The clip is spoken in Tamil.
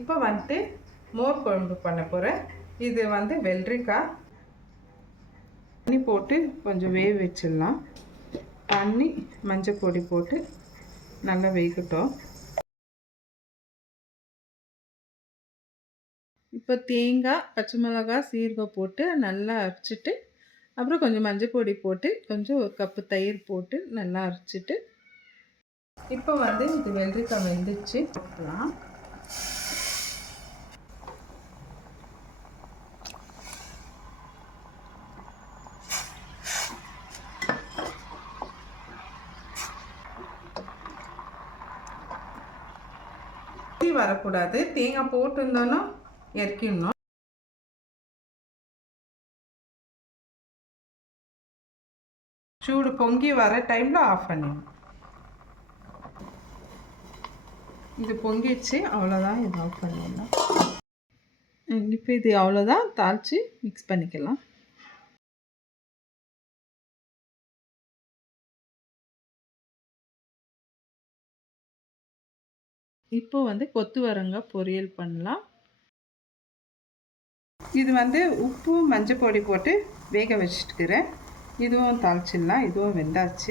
இப்போ வந்துட்டு மோர் குழம்பு பண்ண போகிறேன். இது வந்து வெள்ளரிக்காய் தண்ணி போட்டு கொஞ்சம் வேக வச்சிடலாம். தண்ணி மஞ்சள் பொடி போட்டு நல்லா வேகட்டும். இப்போ தேங்காய், பச்சை மிளகாய், சீரகம் போட்டு நல்லா அரைச்சிட்டு, அப்புறம் கொஞ்சம் மஞ்சள் பொடி போட்டு கொஞ்சம் ஒரு கப்பு தயிர் போட்டு நல்லா அரைச்சிட்டு, இப்போ வந்து இது வெள்ளரிக்காய் வெந்துச்சு போட்டுக்கலாம். வரக்கூடாது, தேங்காய் போட்டிருந்தாலும் இறக்கிடணும். சூடு பொங்கி வர டைமில் ஆஃப் பண்ணிடணும். இது பொங்கிடுச்சு, அவ்வளோதான். இது ஆஃப் பண்ணிடலாம். இப்போ இது அவ்வளோதான். தாளித்து மிக்ஸ் பண்ணிக்கலாம். இப்போ வந்து கொத்துவரங்காய் பொரியல் பண்ணலாம். இது வந்து உப்பு மஞ்சள் பொடி போட்டு வேக வச்சுட்டுக்கிறேன். இதுவும் தாளிச்சிடலாம். இதுவும் வெந்தாச்சு.